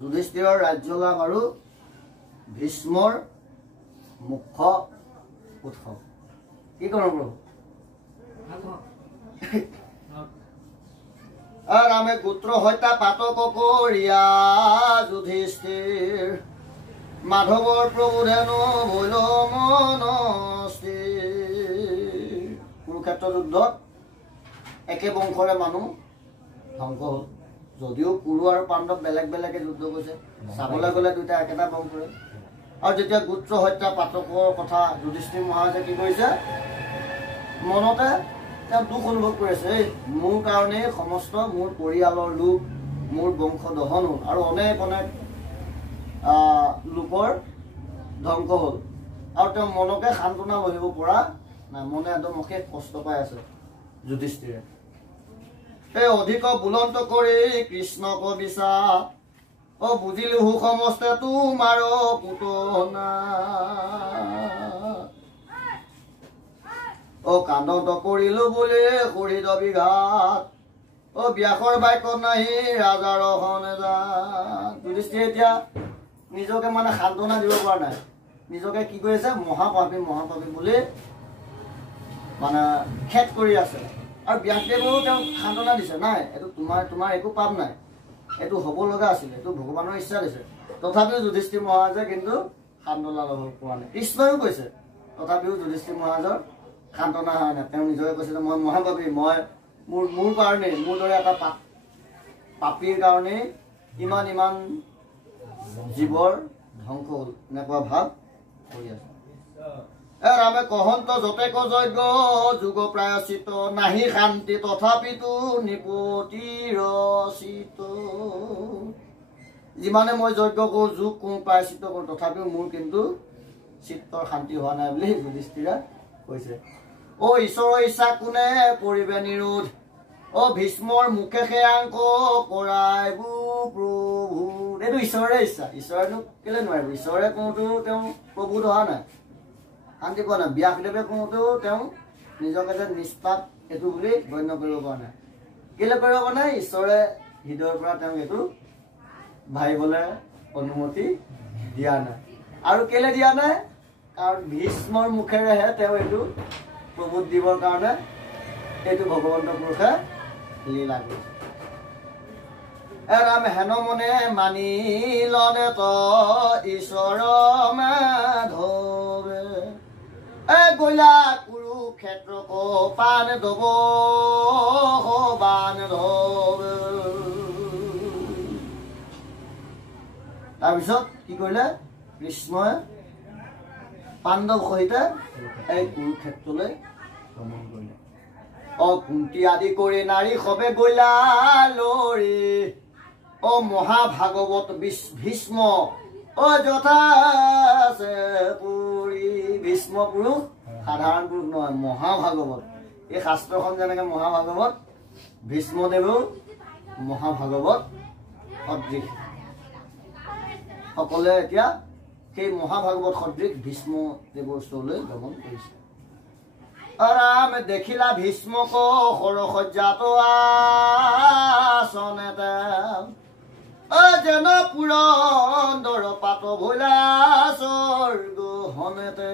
যুধিষ্ঠিৰৰ ৰাজ্য লাভ আৰু ভীষ্মৰ মুখ্য উৎসৱ কি কৰোঁ প্ৰভু ৰামে গোত্ৰ হত্যা পাতক কৰিয়া যুধিষ্ঠিৰ মাধৱৰ প্ৰভুধেনো ভৈল মনস্থিৰ কুৰুক্ষেত্ৰ যুদ্ধত একে বংশৰে মানুহ ধ্বংস হ'ল যদিও কুৰু আৰু পাণ্ডৱ বেলেগ বেলেগে যুদ্ধ কৰিছে চাবলৈ গ'লে দুইটা একেটা বংশৰে আৰু যেতিয়া গোত্ৰ হত্যা পাতকৰ কথা যুধিষ্ঠিৰ মহাৰাজে কি কৰিছে মনতে তেওঁ দুখ অনুভৱ কৰিছে মোৰ কাৰণে সমস্ত মোৰ পৰিয়ালৰ লোক মোৰ বংশ দহন হ'ল আৰু অনেক অনেক লোকৰ ধ্বংস হ'ল আৰু তেওঁ মনকে সান্তনা বহিব পৰা নাই মনে একদম অশেষ কষ্ট পাই আছে যুধিষ্ঠিৰে এই অধিক বুলন্ত কৰি কৃষ্ণক বিচা বুজিলো হু সমস্তে তোমাৰ পুতনা কান্দন্ত কৰিলো বুলি শৰীৰ বিঘাত ব্যাসৰ বাক্য নাহি ৰাজাৰ যুধিষ্ঠিৰে এতিয়া নিজকে মানে সান্তনা দিব পৰা নাই নিজকে কি কৰিছে মহাপাপী বুলি মানে খেদ কৰি আছে আৰু ব্যাসদেৱৰো তেওঁ সান্তনা দিছে নাই এইটো তোমাৰ একো পাপ নাই এইটো হ'ব লগা আছিল এইটো ভগৱানৰ ইচ্ছা দিছে তথাপিও যুধিষ্ঠিৰ মহাৰাজে কিন্তু সান্তনা ল'ব পৰা নাই কৃষ্ণইও কৈছে তথাপিও যুধিষ্ঠিৰ মহাৰাজৰ সান্তনা হোৱা নাই তেওঁ নিজকে কৈছে যে মই মহাপাপী মই মোৰ কাৰণে মোৰ দৰে এটা পাপীৰ কাৰণে ইমান জীৱৰ ধ্বংস হ'ল এনেকুৱা ভাৱ কৰি আছে ৰামে কহন্ত যতেক যজ্ঞ যুগ প্ৰায়চিত নাহি শান্তি তথাপিতো নিপতিৰ চিত যিমানে মই যজ্ঞ কৰোঁ যুগ কৰোঁ প্ৰায়চিত কৰোঁ তথাপিও মোৰ কিন্তু চিত্তৰ শান্তি হোৱা নাই বুলি যুধিষ্ঠিৰে কৈছে ঈশ্বৰৰ ইচ্ছা কোনে পৰিবে নিৰোধ ভীষ্মৰ মুখে সেয়াংক কৰাইবো প্ৰভু এইটো ঈশ্বৰে ইচ্ছা ঈশ্বৰেনো কেলে নোৱাৰিব ঈশ্বৰে কওঁতো তেওঁ প্ৰভুত অহা নাই শান্তি পোৱা নাই ব্যাসদেৱে কওঁতেও তেওঁ নিজকে যে নিষ্পাপ এইটো বুলি গণ্য কৰিব পৰা নাই কেলে কৰিব পৰা নাই ঈশ্বৰে হৃদয়ৰ পৰা তেওঁক এইটো ভাবিবলৈ অনুমতি দিয়া নাই আৰু কেলে দিয়া নাই কাৰণ ভীষ্মৰ মুখেৰেহে তেওঁ এইটো প্ৰভুত দিবৰ কাৰণে এইটো ভগৱন্ত পুৰুষে লীলা কৰিছে ৰাম হেন মনে মানি লনে ঈশ্বৰ মাধৱে গলা কুৰুক্ষেত্ৰ পান ধব বান ধব তাৰপিছত কি কৰিলে কৃষ্ণই পাণ্ডৱ সহিত এই কুৰুক্ষেত্ৰলৈ ভ্ৰমণ কৰিলে কুন্তি আদি কৰি নাৰী সবে গলা লৰি মহাভাগৱত ভীষ্ম যথা পুৰী ভীষ্ম পুৰুষ সাধাৰণ পুৰুষ নহয় মহাভাগৱত এই শাস্ত্ৰখন যেনেকে মহাভাগৱত ভীষ্মদেৱেও মহাভাগৱত সদৃশ সকলোৱে এতিয়া সেই মহাভাগৱত সদৃশ ভীষ্মদেৱৰ ওচৰলৈ ভ্ৰমণ কৰিছে ৰাম দেখিলা ভীষ্মক সৰসজ্জাত আসনেতে যেন পুৰন্দৰ পাত ভৈলা স্বৰ্গ হনেতে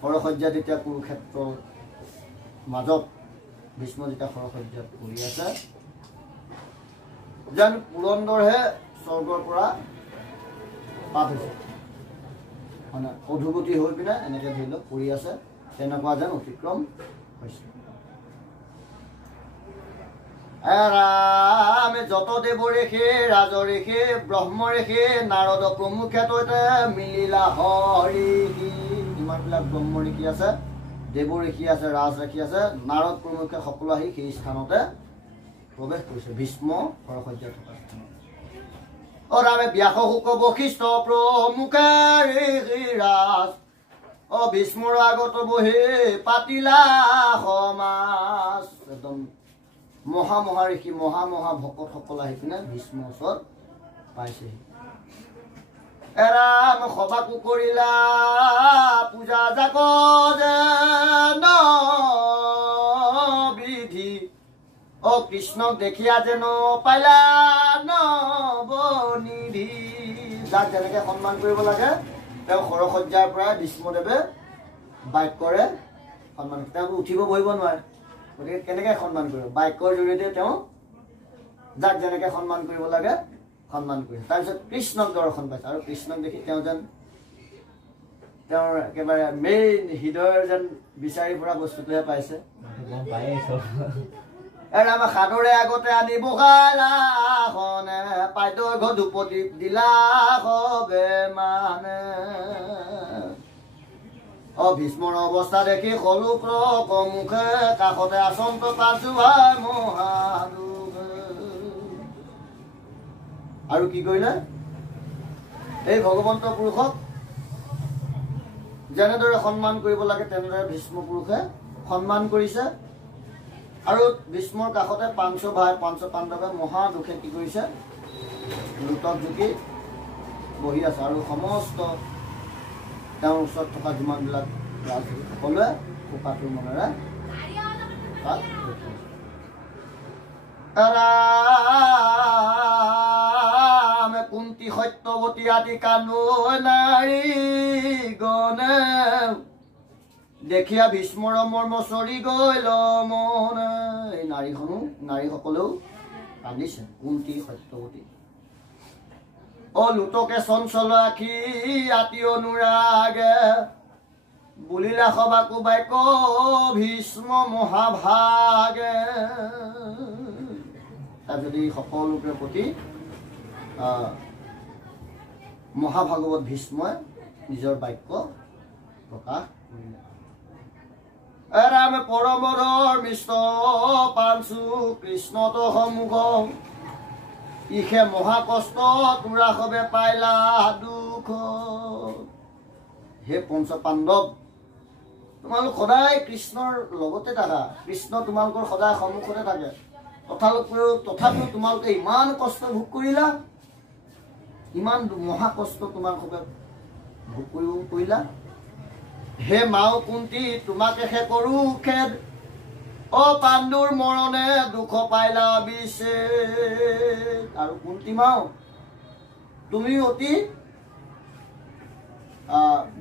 সৰসজ্জা যেতিয়া কুৰুক্ষেত্ৰৰ মাজত ভীষ্ম যেতিয়া সৰসজ্জাত পৰি আছে যেন পুৰন্দৰহে স্বৰ্গৰ পৰা পাত হৈছে মানে অধুগতি হৈ পিনে এনেকে ধৰি লওক পৰি আছে তেনেকুৱা যেন অতিক্ৰম হৈছে ৰামে যত দেৱ ৰেখে ৰাজ ৰেখে ব্ৰহ্ম ৰেখে নাৰদ প্ৰমুখে তৈতে মিলিলা হৰি ইমানবিলাক ব্ৰহ্ম ঋষি আছে দেৱ ঋষি আছে ৰাজ ঋষি আছে নাৰদ প্ৰমুখে সকলো আহি সেই স্থানতে প্ৰৱেশ কৰিছে ভীষ্ম সৰসজ্জা থকা স্থানত ৰামে ব্যাস শুক বশিষ্ঠ প্ৰমুখে ৰাজ ভীষ্মৰ আগত বহি পাতিলা সমাজ একদম মহা ঋষি মহা ভকতসকল আহি পিনে ভীষ্মৰ ওচৰত পাইছেহি ৰাম সভাকো কৰিলা পূজা জাক বিধি কৃষ্ণক দেখিয়া যেন পাইলা যাক যেনেকৈ সন্মান কৰিব লাগে তেওঁ সৰসজ্জাৰ পৰা ভীষ্মদেৱে বাক্যৰে সন্মান তেওঁ উঠিব বহিব নোৱাৰে গতিকে কেনেকৈ সন্মান কৰিব বাক্যৰ জৰিয়তে তেওঁ যাক যেনেকৈ সন্মান কৰিব লাগে সন্মান কৰিছে তাৰপিছত কৃষ্ণক দৰ্শন পাইছে আৰু কৃষ্ণক দেখি তেওঁ যেন তেওঁৰ একেবাৰে মেইন হৃদয়ৰ যেন বিচাৰি ফুৰা বস্তুটোহে পাইছে আমাৰ সাদৰে আগতে আনি বহালাখনে পাইদৈঘ ধূপদীপ দিলা হবে মানে ভীষ্মৰ অৱস্থা দেখি সলোক মুখে কাষতে আচন্ত পাচুভাই মহাদুখে আৰু কি কৰিলে এই ভগৱন্ত পুৰুষক যেনেদৰে সন্মান কৰিব লাগে তেনেদৰে ভীষ্ম পুৰুষে সন্মান কৰিছে আৰু ভীষ্মৰ কাষতে পাঞ্চ পাণ্ডৱে মহা দুখে কি কৰিছে লুটক জুকি বহি আছে আৰু সমস্ত তেওঁৰ ওচৰত থকা যিমানবিলাক ৰাজদূত সকলোৱে শোকাতুৰ মনেৰে তাত ৰামে কুন্তি সত্যৱতী আদি কানৈ নাৰী গণে দেখিয়া ভীষ্মৰ মৰ্ম চৰি গল মনে এই নাৰীসকলেও কান্দিছে কুন্তি সত্যৱতী লুটকে চঞ্চল আখি আতি অনুৰাগে বুলিলা সবাকো বাক্য ভীষ্ম মহাভাগে তাৰপিছত এই সকলোকে প্ৰতি মহাভাগৱত ভীষ্মই নিজৰ বাক্য প্ৰকাশ কৰিলে ৰামে পৰমধৰ মিষ্ট পাঞ্চু কৃষ্ণত সন্মুখ ইখে মহাকষ্ট তোৰা সবে পাইলা দুখ হে পঞ্চ পাণ্ডৱ তোমালোক সদায় কৃষ্ণৰ লগতে থাকা কৃষ্ণ তোমালোকৰ সদায় সন্মুখতে থাকে তথাপিও তোমালোকে ইমান কষ্ট ভোগ কৰিলা ইমান মহাকষ্ট তোমালোকে ভোগ কৰিলা হে মাও কুন্তি তোমাকে সে কৰো খেদ পাণ্ডুৰ মৰণে দুখ পাইলা বিশেষ আৰু কুন্তি মাও তুমি অতি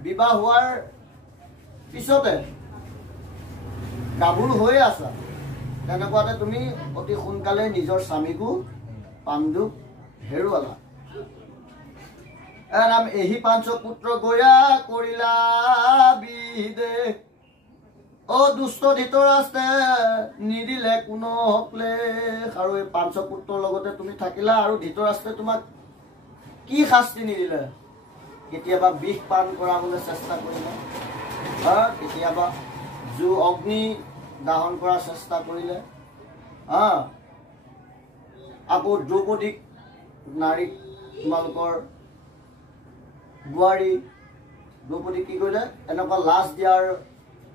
বিবাহ হোৱাৰ পিছতে গাভৰু হৈ আছা তেনেকুৱাতে তুমি অতি সোনকালে নিজৰ স্বামীকো পাণ্ডুক হেৰুৱালা ৰাম এহি পাঞ্চ পুত্ৰ গয়া কৰিলা বিদেশ দুষ্ট ধৃতৰাষ্ট্ৰে নিদিলে কোনো ক্লেশ আৰু এই পাঞ্চ পুত্ৰৰ লগতে তুমি থাকিলা আৰু ধৃতৰাষ্ট্ৰে তোমাক কি শাস্তি নিদিলে কেতিয়াবা বিষ পান কৰাবলৈ চেষ্টা কৰিলে কেতিয়াবা অগ্নি দাহন কৰাৰ চেষ্টা কৰিলে আকৌ দ্ৰৌপদীক নাৰীক তোমালোকৰ বোৱাৰী দ্ৰৌপদীক কি কৰিলে এনেকুৱা লাজ দিয়াৰ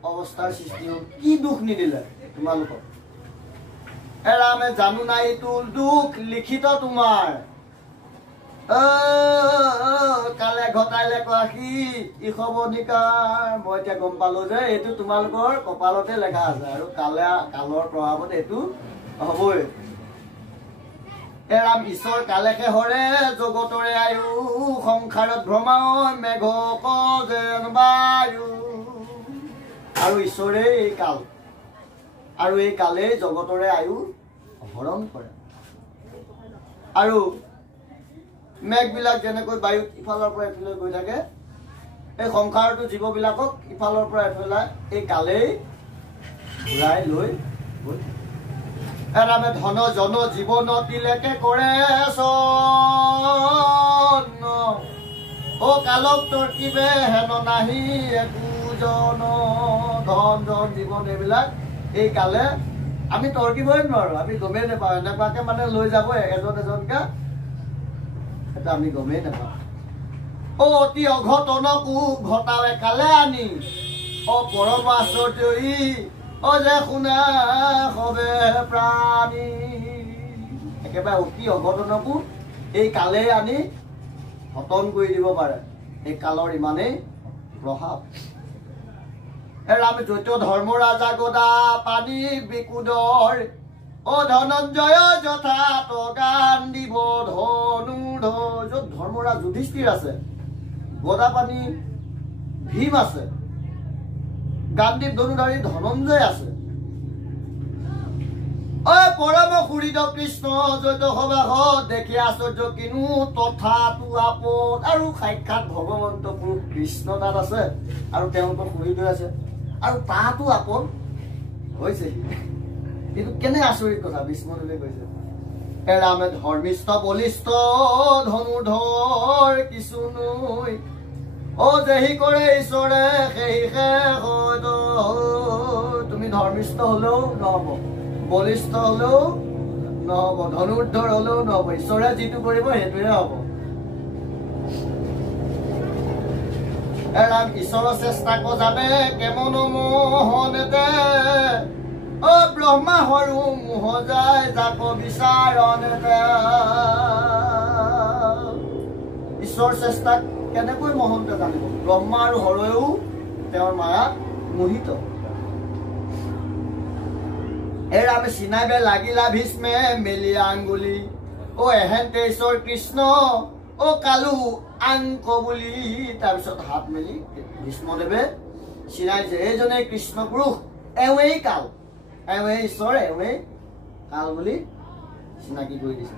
অৱস্থাৰ সৃষ্টি হ'ল কি দুখ নিদিলে তোমালোকক ৰামে জানো নাই তোৰ দুখ লিখিত তোমাৰ কালে ঘটাইলে কোৱাসি ইসৱনিকাৰ মই এতিয়া গম পালো যে এইটো তোমালোকৰ কপালতে লেখা আছে আৰু কালৰ প্ৰভাৱত এইটো হ'বই ৰাম ঈশ্বৰ কালেকে হৰে জগতৰে আয়ু সংসাৰত ভ্ৰমায় মেঘ যেন বায়ু আৰু ঈশ্বৰে এই কাল আৰু এই কালে জগতৰে আয়ু হৰণ কৰে আৰু মেঘবিলাক যেনেকৈ বায়ুত ইফালৰ পৰা এফালে গৈ থাকে এই সংসাৰটো জীৱবিলাকক ইফালৰ পৰা এফালে এই কালেই ঘূৰাই লৈ গৈ ৰামে ধন জন জীৱন তিলেকে কৰে কালক তৰ্কিবে হেন নাহি একোজন ধন জন জীৱন এইবিলাক এই কালে আমি তৰ্কিবই নোৱাৰো আমি গমেই নাপাওঁ এনেকুৱাকে মানে লৈ যাব এজন এজনকে এটা আমি গমেই নাপাওঁ অতি অঘটনকো ঘটাৱে কালে আনি পৰম আশ্চৰ্য যে শুনা হবে প্ৰাণী একেবাৰে অতি অঘটনকো এই কালে আনি হতন কৰি দিব পাৰে এই কালৰ ইমানেই প্ৰভাৱ ৰামে জৈত ধৰ্ম ৰাজা গদা পানী বিকুদৰ ধনঞ্জয় যথা গান দিব ধনুধৰ য'ত ধৰ্মৰাজ কৰা যুধিষ্ঠিৰ আছে, গদাপাণি ভীম আছে, গান্ধীৱ ধনুধাৰী ধনঞ্জয় আছে। পৰম সুহৃদ কৃষ্ণ জৈত সবাসত দেখি আশ্চৰ্য কিনো তথাটো আপোন। আৰু সাক্ষাৎ ভগৱন্ত পুৰুষ কৃষ্ণ তাত আছে আৰু তেওঁলোকৰ সুহৃদ আছে আৰু তাতো আপোন হৈছে। কিন্তু কেনে আচৰিত কথা ভীষ্মদেৱে কৈছে, ৰামে ধৰ্মিষ্ঠ বলিষ্ঠ ধনুধৰ কিছু নৈ, যেহি কৰে ঈশ্বৰে সেই শেষ। তুমি ধৰ্মিষ্ঠ হলেও নহব, বলিষ্ঠ হলেও নহব, ধনুৰ্ধৰ হলেও নহব, ঈশ্বৰে যিটো কৰিব সেইটোৱে হব। ৰাম ঈশ্বৰৰ চেষ্টা কজাবে কেমন মোহনেতে, ব্ৰহ্মা হৰো মোহ যায় যাক বিচাৰণেতে। ঈশ্বৰ চেষ্টা কেনেকৈ মহন্তে জানিব? ব্ৰহ্মা আৰু হৰেও তেওঁৰ মায়াত মোহিত। ৰামে চিনাবে লাগিলা ভীষ্মে মেলি আঙ্গুলি, এহেন্তে ঈশ্বৰ কৃষ্ণ কালু আংক বুলি। তাৰপিছত হাত মেলি ভীষ্মদেৱে চিনাইছে এইজনে কৃষ্ণ পুৰুষ, এওঁৱেই কাল, এওঁৱেই ঈশ্বৰ, এওঁৱেই কাল বুলি চিনাকি কৰি দিছে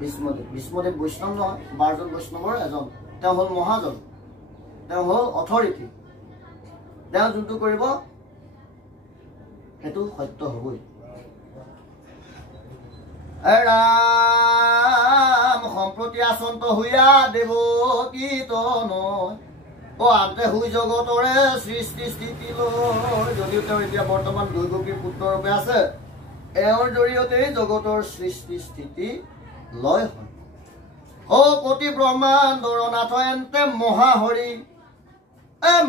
ভীষ্মদেৱ। ভীষ্মদেৱ বৈষ্ণৱ নহয়, 12জন বৈষ্ণৱৰ এজন। তেওঁ হ'ল মহাজন, তেওঁ হ'ল অথৰিটি। তেওঁ যোনটো কৰিব সেইটো সত্য হবই। ৰাম সম্প্ৰতি আচন্ত হৈয়া দেৱকীত নয়, আনতে শুই জগতৰে সৃষ্টি স্থিতি লয়। যদিও তেওঁ এতিয়া বৰ্তমান দৈৱকীৰ পুত্ৰৰূপে আছে, এওঁৰ জৰিয়তেই জগতৰ সৃষ্টি স্থিতি লয় হয়। কোটি ব্ৰহ্মাণ্ডৰ নাথ এন্তে মহাহৰি,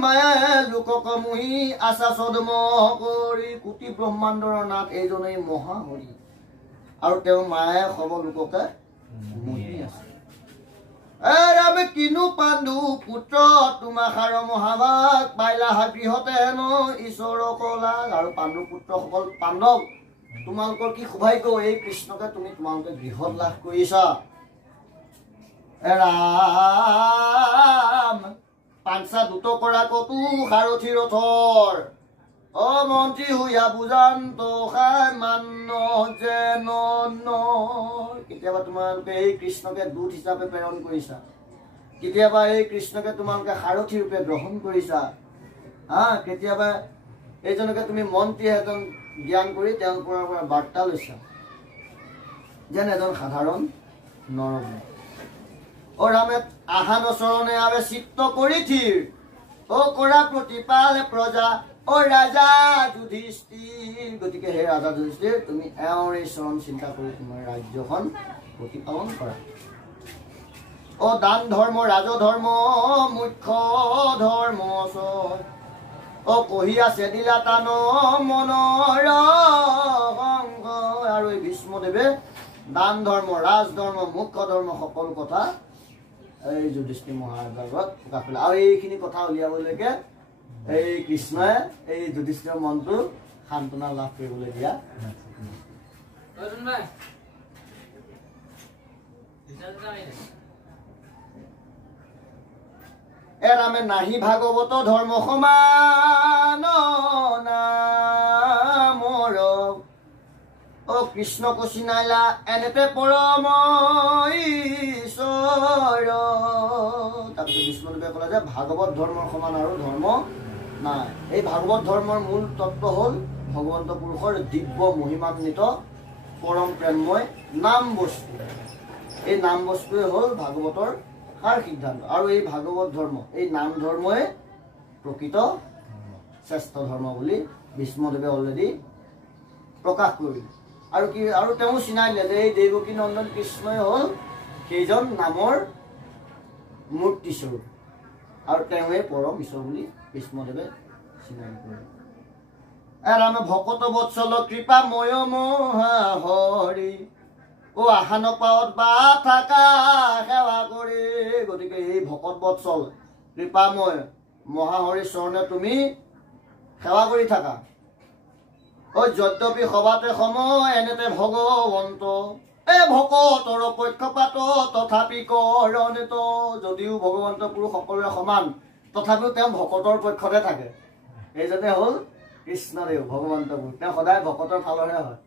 মায়াই লোকক মুহি আশা চদ্ম কৰি। কোটি ব্ৰহ্মাণ্ডৰ নাথ এইজনেই মহাহৰি আৰু তেওঁ মায়াই সব লোককে মুহি আছে। ৰামে কিনো পাণ্ডু পুত্ৰ তোমাষাৰ মহাভাগ, পাইলা গৃহতে হেনো ঈশ্বৰ কলা। আৰু পাণ্ডু পুত্ৰসকল পাণ্ডৱ, তোমালোকৰ কি সৌভাগ্য, এই কৃষ্ণকে তোমালোকে গৃহত লাভ কৰিছা। ৰাম পাঞ্চা দূত কৰা কতো সাৰথি ৰথৰ, মন্ত্ৰী হুয়া বুজান্ত মান্য যেন। কেতিয়াবা তোমালোকে এই কৃষ্ণকে দূত হিচাপে প্ৰেৰণ কৰিছা, কেতিয়াবা এই কৃষ্ণকে তোমালোকে সাৰথি ৰূপে গ্ৰহণ কৰিছা, কেতিয়াবা এইজনকে তুমি মন্ত্ৰী এজন জ্ঞান কৰি তেওঁলোকৰ পৰা বাৰ্তা লৈছা যেন এজন সাধাৰণ নৰম। ৰামে আহান চৰণে আবে চিত্ত কৰি থিৰ, কৰা প্ৰতিপাল প্ৰজা ৰাজা যুধিষ্ঠিৰ। গতিকে হে ৰাজা যুধিষ্ঠিৰ, তুমি এওঁৰ এই চৰণ চিন্তা কৰি তোমাৰ ৰাজ্যখন প্ৰতিপালন কৰা। দান ধৰ্ম ৰাজধৰ্ম মুখ্য ধৰ্ম ছয়, কহি আছে দিলা তান মনৰ সংগ। আৰু এই ভীষ্মদেৱে দান ধৰ্ম, ৰাজধৰ্ম, মুখ্য ধৰ্ম সকলো কথা এই যুধিষ্ঠিৰ মহাৰাজাৰ আগত প্ৰকাশ কৰিলে। আৰু এইখিনি কথা উলিয়াবলৈকে এই কৃষ্ণই এই যুধিষ্ঠিৰৰ মনটো সান্তনা লাভ কৰিবলৈ দিয়া। ৰামে নাহি ভাগৱত ধৰ্ম সমান নামৰ, কৃষ্ণ কচি নাইলা এনেতে পৰম ঈশ্বৰ। তাৰপিছত বিষ্ণুদেৱে ক'লে যে ভাগৱত ধৰ্মৰ সমান আৰু ধৰ্ম নাই। এই ভাগৱত ধৰ্মৰ মূল তত্ত্ব হ'ল ভগৱন্ত পুৰুষৰ দিব্য মহিমান্বিত পৰম প্ৰেমময় নাম বস্তু। এই নাম বস্তুৱে হ'ল ভাগৱতৰ সাৰ সিদ্ধান্ত। আৰু এই ভাগৱত ধৰ্ম, এই নাম ধৰ্মই প্ৰকৃত শ্ৰেষ্ঠ ধৰ্ম বুলি ভীষ্মদেৱে অলৰেডি প্ৰকাশ কৰিলে। আৰু কি, আৰু তেওঁ চিনাই দিলে যে এই দেৱকী নন্দন কৃষ্ণই হ'ল সেইজন নামৰ মূৰ্তিস্বৰূপ আৰু তেওঁৱে পৰম ঈশ্বৰ বুলি ভীষ্মদেৱে চিনাই কৰিলে। ৰামে ভকত বৎসল কৃপা ময় মহাহৰি, আহান পাৱত বা থাকা সেৱা কৰি। গতিকে এই ভকত বৎসল কৃপাময় মহাহৰি চৰণে তুমি সেৱা কৰি থাকা। যদ্যপি সবাতে সময় এনেতে ভগৱন্ত, এ ভকতৰ পক্ষপাত তথাপি কৰণিত যদিও ভগৱন্ত পুৰুষ সকলোৰে সমান তথাপিও তেওঁ ভকতৰ পক্ষতে থাকে এইজনে হ'ল কৃষ্ণদেৱ ভগৱন্ত পুৰুষ তেওঁ সদায় ভকতৰ ফালৰহে হয়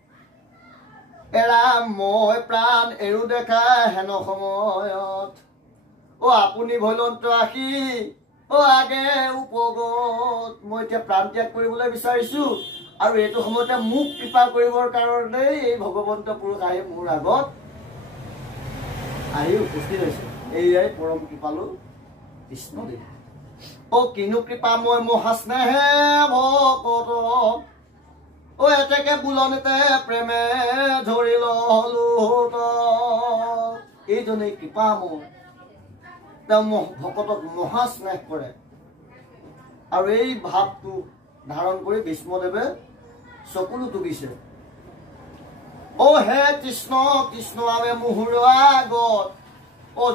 এৰা মই প্ৰাণ এৰু দেখা হেন সময়ত আপুনি ভৈলন্ত আহি আগে উপগত মই এতিয়া প্ৰাণ ত্যাগ কৰিবলৈ বিচাৰিছো আৰু এইটো সময়তে মোক কৃপা কৰিবৰ কাৰণে এই ভগৱন্ত পুৰুষ আহি মোৰ আগত আহি উপস্থিত হৈছে এইয়াই পৰম কৃপালু কৃষ্ণদেৱ কিনো কৃপা মই মহাস্নেহে ভকত এতেকে বুলনিতে প্ৰেমে ধৰি ললো এইজনেই কৃপা মোৰ তেওঁ ভকতক মহাস্নেহ কৰে আৰু এই ভাৱটো ধাৰণ কৰি ভীষ্মদেৱে চকুলো টুকিছে হে কৃষ্ণ কৃষ্ণ আবে মুহুৰ আগত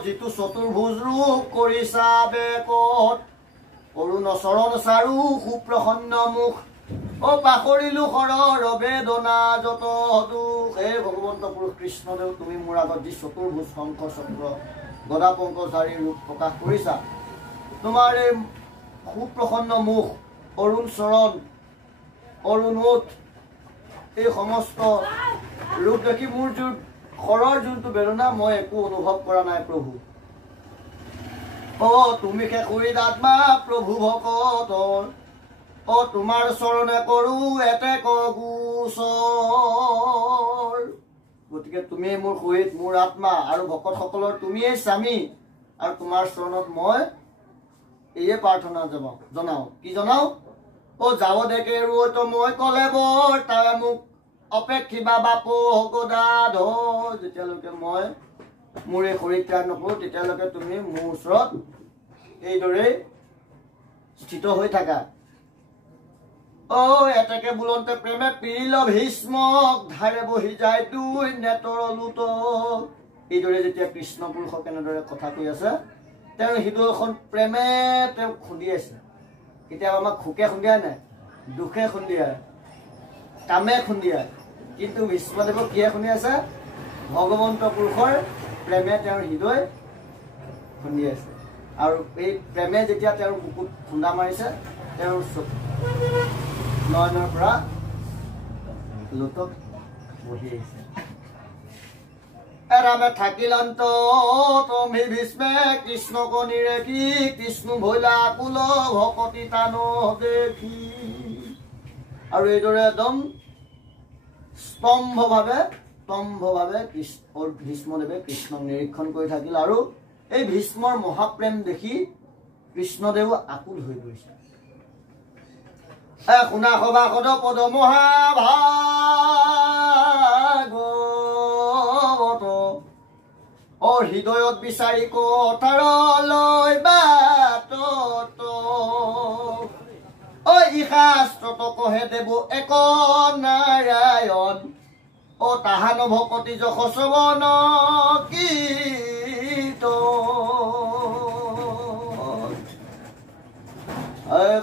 যিটো চতুৰ্ভুজ ৰূপ কৰিছা বেকত অৰুণ চৰণ চাৰু সুপ্ৰসন্ন মুখ পাহৰিলো শৰৰ বেদনা যত দুখ হে ভগৱন্ত পুৰুষ কৃষ্ণদেৱ তুমি মোৰ আগত যি চতুৰ্ভুজ শংখ চক্ৰ গদা পংকজধাৰী ৰূপ প্ৰকাশ কৰিছা তোমাৰ এই সুপ্ৰসন্ন মুখ অৰুণ চৰণ অৰুণ ওঠ এই সমস্ত ৰূপ দেখি মোৰ শৰৰ যোনটো বেদনা মই একো অনুভৱ কৰা নাই প্ৰভু তুমি শেষুৰিত আত্মা প্ৰভু ভকতৰ তোমাৰ চৰণে কৰো এতেক গোচৰ গতিকে তুমি মোৰ সহিত মোৰ আত্মা আৰু ভকতসকলৰ তুমিয়ে স্বামী আৰু তোমাৰ চৰণত মই এয়ে প্ৰাৰ্থনা জনাও কি জনাও যাব দেখে ৰুত মই কলে বৰ তাৰে মোক অপেক্ষিবা বাপ গদাধৰ যেতিয়ালৈকে মই মোৰ এই শৰীৰ ত্যাগ নকৰো তেতিয়ালৈকে তুমি মোৰ ওচৰত এইদৰে স্থিত হৈ থাকা এতেকে বুলন্তে প্ৰেমে পিৰিল ভীষ্মক ধাৰে বহি যায় দুই নেতৰ লুত এইদৰে যেতিয়া কৃষ্ণ পুৰুষক এনেদৰে কথা কৈ আছে তেওঁৰ হৃদয়খন প্ৰেমে তেওঁক খুন্দি আছে কেতিয়াবা আমাক খুকে খুন্দিয়াই নাই দুখে খুন্দিয়ায় কামে খুন্দিয়ায় কিন্তু ভীষ্মদেৱক কিহে খুন্দি আছে ভগৱন্ত পুৰুষৰ প্ৰেমে তেওঁৰ হৃদয় খুন্দি আছে আৰু এই প্ৰেমে যেতিয়া তেওঁৰ বুকুত খুন্দা মাৰিছে তেওঁৰ নয়নৰ পৰা লোটক বহি আহিছে ৰামে থাকিলন্ত তুমি ভীষ্মে কৃষ্ণ কণিৰে কি কৃষ্ণ ভৈলা কুল ভকতি তান দেখি আৰু এইদৰে একদম স্তম্ভভাৱে ভীষ্মদেৱে কৃষ্ণক নিৰীক্ষণ কৰি থাকিল আৰু এই ভীষ্মৰ মহাপ্ৰেম দেখি কৃষ্ণদেৱ আকুল হৈ পৰিছে শুনা সভাসদ পদ মহাভাগৱত হৃদয়ত বিচাৰি কথাৰ লৈ বাটত শাস্ত্ৰত কহে দেৱ এক নাৰায়ণ তাহান ভকতি যশ শ্ৰৱণ কীৰ্তন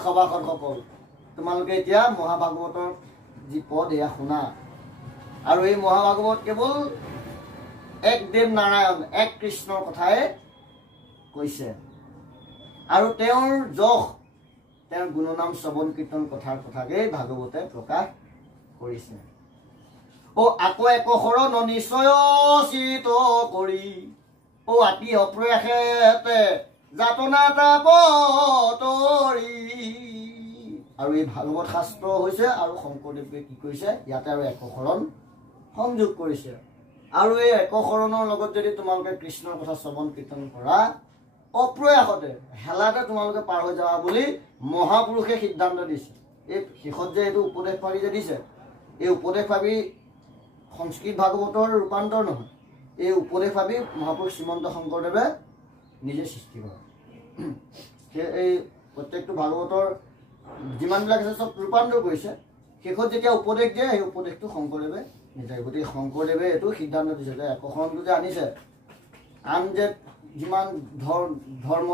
সভাসদসকল তোমালোকে এতিয়া মহাভাগৱতৰ যি পদ এয়া শুনা আৰু এই মহাভাগৱত কেৱল এক দেৱ নাৰায়ণ এক কৃষ্ণৰ কথাই কৈছে আৰু তেওঁৰ যশ তেওঁৰ গুণনাম শ্ৰৱণ কীৰ্তন কথাৰ কথাকে ভাগৱতে প্ৰকাশ কৰিছে আকৌ এক শৰণ নিশ্চয় চিত কৰি আতি অপ্ৰয়াসে যাতনা তাপতৰি আৰু এই ভাগৱত শাস্ত্ৰ হৈছে আৰু শংকৰদেৱে কি কৰিছে ইয়াতে আৰু একশৰণ সংযোগ কৰিছে আৰু এই একশৰণৰ লগত যদি তোমালোকে কৃষ্ণৰ কথা শ্ৰৱণ কীৰ্তন কৰা অপ্ৰয়াসতে হেলাতে তোমালোকে পাৰ হৈ যাবা বুলি মহাপুৰুষে সিদ্ধান্ত দিছে এই শেষত যে এইটো উপদেশ পাবি যে দিছে এই উপদেশ পাবি সংস্কৃত ভাগৱতৰ ৰূপান্তৰ নহয় এই উপদেশ পাবি মহাপুৰুষ শ্ৰীমন্ত শংকৰদেৱে নিজে সৃষ্টি কৰে এই প্ৰত্যেকটো ভাগৱতৰ যিমানবিলাক আছে চব ৰূপান্তৰ কৰিছে শেষত যেতিয়া উপদেশ দিয়ে সেই উপদেশটো শংকৰদেৱে নিজে গতিকে শংকৰদেৱে এইটো সিদ্ধান্ত দিছে যে একশৰণটো যে আনিছে আন যে যিমান ধৰ্ম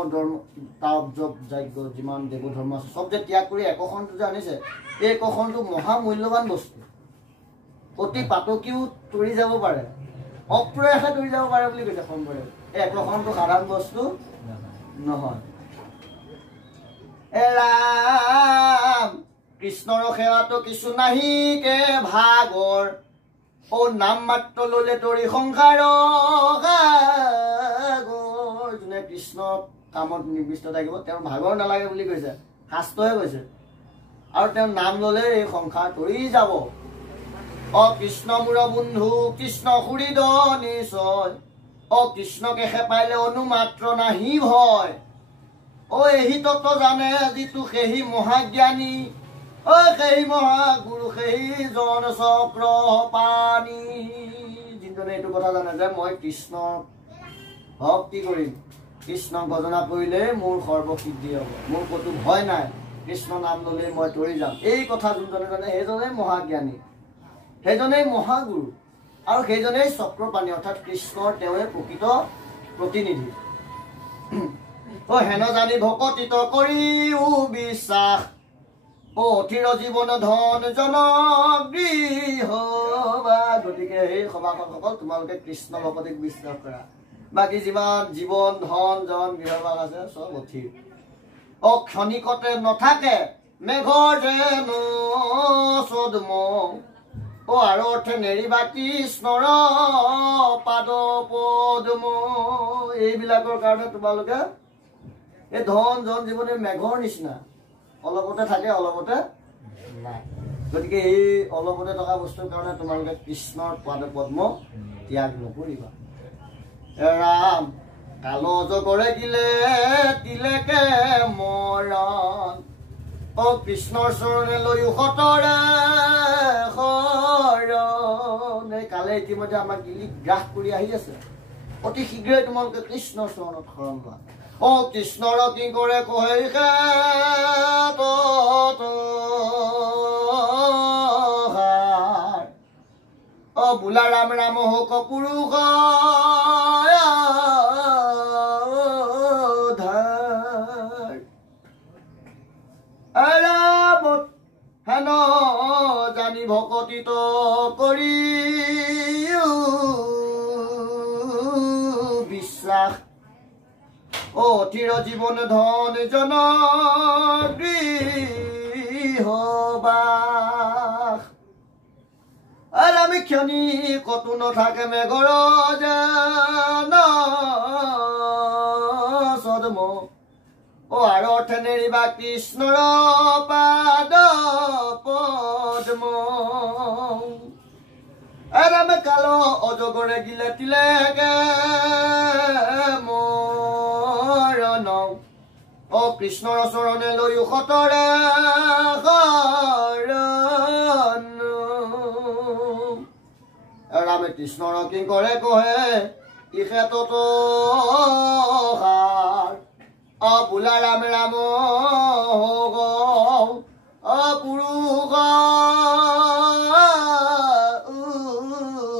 তাপ জপ যজ্ঞ যিমান দেৱ ধৰ্ম আছে চব যে ত্যাগ কৰি একশৰণটো যে আনিছে এই একশৰণটো মহামূল্যৱান বস্তু অতি পাতকিও তৰি যাব পাৰে অপ্ৰয়াসে তৰি যাব পাৰে বুলি কৈছে শংকৰে। এই একলখনটো সাধাৰণ বস্তু নহয়। ৰাম কৃষ্ণৰ সেৱাটো কিছু নাহিকে ভাগৰ, ও নাম মাত্ৰ ললে তৰি সংসাৰ সাগৰ। যোনে কৃষ্ণ কামত নিৰ্দিষ্ট থাকিব তেওঁৰ ভাগৰ নালাগে বুলি কৈছে, শাস্ত্ৰহে কৈছে। আৰু তেওঁৰ নাম ললে এই সংসাৰ তৰি যাব। অ কৃষ্ণ মোৰ বন্ধু কৃষ্ণ সুহৃদ নিশ্চয়, অ কৃষ্ণকে হেপাইলে অনুমাত্ৰ নাহি ভয়। অ এহি তত্ত্ব জানে যিটো সেহি মহাজ্ঞানী, অ সেই মহাগুৰু সেই জন চক্ৰ পানী। যিজনে এইটো কথা জানে যে মই কৃষ্ণ ভক্তি কৰিম, কৃষ্ণ ভজনা কৰিলে মোৰ সৰ্বসিদ্ধি হ'ব, মোৰ ক'তো ভয় নাই, কৃষ্ণ নাম ল'লে মই তৰি যাম, এই কথা যোনজনে জানে সেইজনেই মহাজ্ঞানী, সেইজনেই মহাগুৰু, আৰু সেইজনেই চক্ৰপাণী অৰ্থাৎ কৃষ্ণৰ তেওঁৱে প্ৰকৃত প্ৰতিনিধি। অ হেন জানি ভকতিত কৰিও বিশ্বাস, অ অথিৰ জীৱন ধন জন গৃহ। গতিকে সেই সভাসদসকল তোমালোকে কৃষ্ণ ভকতিক বিশ্বাস কৰা, বাকী যিমান জীৱন ধন জন গৃহবাস আছে চব অথিৰ। অ ক্ষণিকতে নাথাকে মেঘৰ যেন চদ্ম, অ আৰু অৰ্থে নেৰিবা কৃষ্ণৰ পাদ পদ্ম। এইবিলাকৰ কাৰণে তোমালোকে এই ধন জন জীৱনে মেঘৰ নিচিনা অলপতে থাকে অলপতে নাই। গতিকে এই অলপতে থকা বস্তুৰ কাৰণে তোমালোকে কৃষ্ণৰ পাদ পদ্ম ত্যাগ নকৰিবা। ৰাম কাল অজগৰে গিলে তিলেকে মৰণ, অ কৃষ্ণৰ চৰণে লৈও সতৰে শৰণ। এই কালে ইতিমধ্যে আমাক গিলি গ্ৰাস কৰি আহি আছে, অতি শীঘ্ৰে তোমালোকে কৃষ্ণৰ চৰণত শৰণ লোৱা। অ কৃষ্ণৰ কি কৰে কহে অ বোলা ৰাম ৰাম হক পুৰুষ হেন জানি ভকতিত কৰি বিশ্বাস, অ অথিৰ জীৱন ধন জন গৃহবাস। আৰ আমি ক্ষণি কতো নাথাকে মেঘৰ যেন সদম, ও আৰ অৰ্থে নেৰিবা কৃষ্ণৰ পাদ পদ্ম। এৰামে কাল অজগৰে গিলে তিলেকে মৰণ, অ কৃষ্ণৰ চৰণে লৈও সতৰে শৰণ। ৰামে কৃষ্ণৰ কি কৰে কহে ইখেতত সাৰ, অ বোলা ৰাম ৰাম পুৰুষ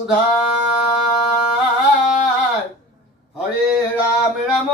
উদ্ধাৰ। হৰে ৰাম ৰাম